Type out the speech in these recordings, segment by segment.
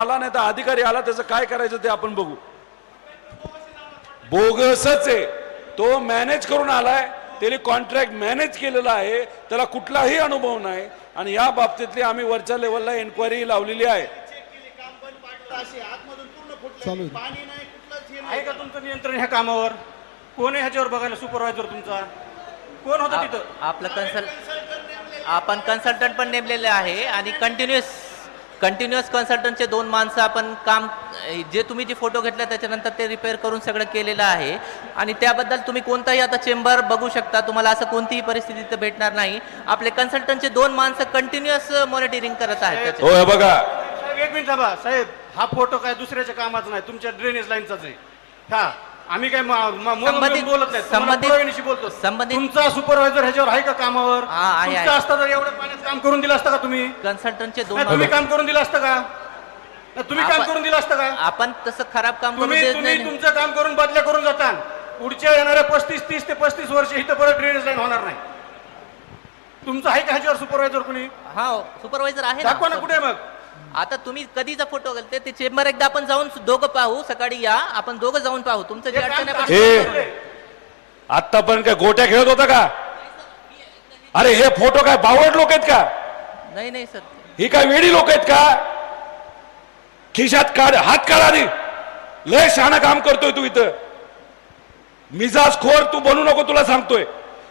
आला नाही तर अधिकारी आला त्याचं काय करायचं ते आपण बघू. बोगसच आहे तो, मॅनेज करून आलाय, त्याने कॉन्ट्रॅक्ट मॅनेज केलेला आहे, त्याला कुठलाही अनुभव नाही आणि या बाबतीतली आम्ही वरच्या लेवलला एन्क्वायरी लावलेली आहे. आहे का तुमचं नियंत्रण ह्या कामावर? कोण आहे ह्याच्यावर बघायला? सुपरवायझर तुमचा कोण होता तिथं? आपलं आपण कन्सल्टंट पण नेमलेले आहे आणि कंटिन्युअस कन्सल्टंटचे 2 माणसं आपण काम, जे तुम्ही जे फोटो घेतला त्याच्यानंतर ते रिपेअर करून सगळं केलेलं आहे आणि त्याबद्दल तुम्ही कोणताही आता चेंबर बघू शकता, तुम्हाला असं कोणतीही परिस्थिती तर भेटणार नाही. आपले कन्सल्टंटचे 2 माणसं कंटिन्युअस मॉनिटरिंग करत आहेत. हो हे बघा साहेब, एक मिनिट थांबा साहेब, हा फोटो काय दुसऱ्याच्या कामाचा नाही, तुमच्या ड्रेनेज लाईनचाच आहे. हा आम्ही काय बोलत नाही, बोलतो. तुमचा सुपरवायझर ह्याच्यावर आहे का कामावर? तुमचं असतं तर एवढं पाण्यात काम करून दिलं असतं का तुम्ही? कन्सल्टंटचे 2 तुम्ही काम करून दिलं असतं का? तुम्ही काम करून दिलं असतं का? आपण तसं खराब काम करून तुम्ही तुमचं काम करून बदल्या करून जाता. पुढच्या येणाऱ्या 30 ते 35 वर्ष इथं परत ड्रेनेज लाईन होणार नाही. तुमचं आहे का ह्याच्यावर सुपरवायझर कुणी? हा सुपरवायझर आहे. दाखवा ना कुठे मग. आता तुम्ही कधीचा फोटो घालते ते चेंबर एकदा आपण जाऊन दोघं पाहू, सकाळी या आपण दोघं जाऊन पाहू तुमचं जे अडचण आहे. आतापर्यंत काय गोट्या खेळत होता का? अरे हे फोटो काय बावड लोक आहेत का? नाही सर, ही काय वेडी लोक आहेत का? खिशात काढ, हात काढ आधी. लय शहाणं काम करतोय तू इथं. मिजाज खोर तू बनू नको, तुला सांगतोय.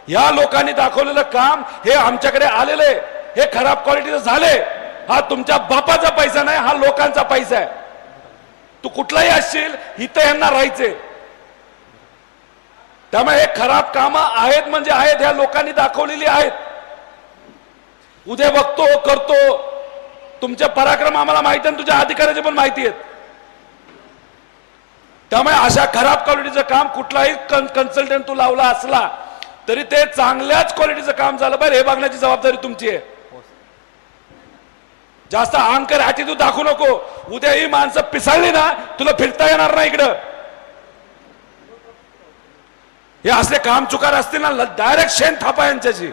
या लोकांनी दाखवलेलं काम हे आमच्याकडे आलेले, हे खराब क्वालिटीचं झाले. हा तुमच्या बापाचा पैसा नाही, हा लोकांचा पैसा आहे. तू कुठलाही असशील इथं यांना राहायचे. त्यामुळे हे खराब कामं आहेत म्हणजे आहेत, ह्या लोकांनी दाखवलेली आहेत. उद्या बघतो करतो, तुमचे पराक्रम आम्हाला माहिती आहे, तुझ्या अधिकाऱ्याचे पण माहिती आहेत. त्यामुळे अशा खराब क्वालिटीचं काम कुठलाही कन्सल्टंट तू लावला असला तरी ते चांगल्याच क्वालिटीचं काम झालं पाहिजे, हे बघण्याची जबाबदारी तुमची आहे. जास्त अहंकार ॲटिट्यूड दाखवू नको. उद्या ही माणसं पिसाळली ना, तुला फिरता येणार नाही इकडं. हे असले काम चुकार असतील ना, डायरेक्ट शेण थापा यांच्याशी.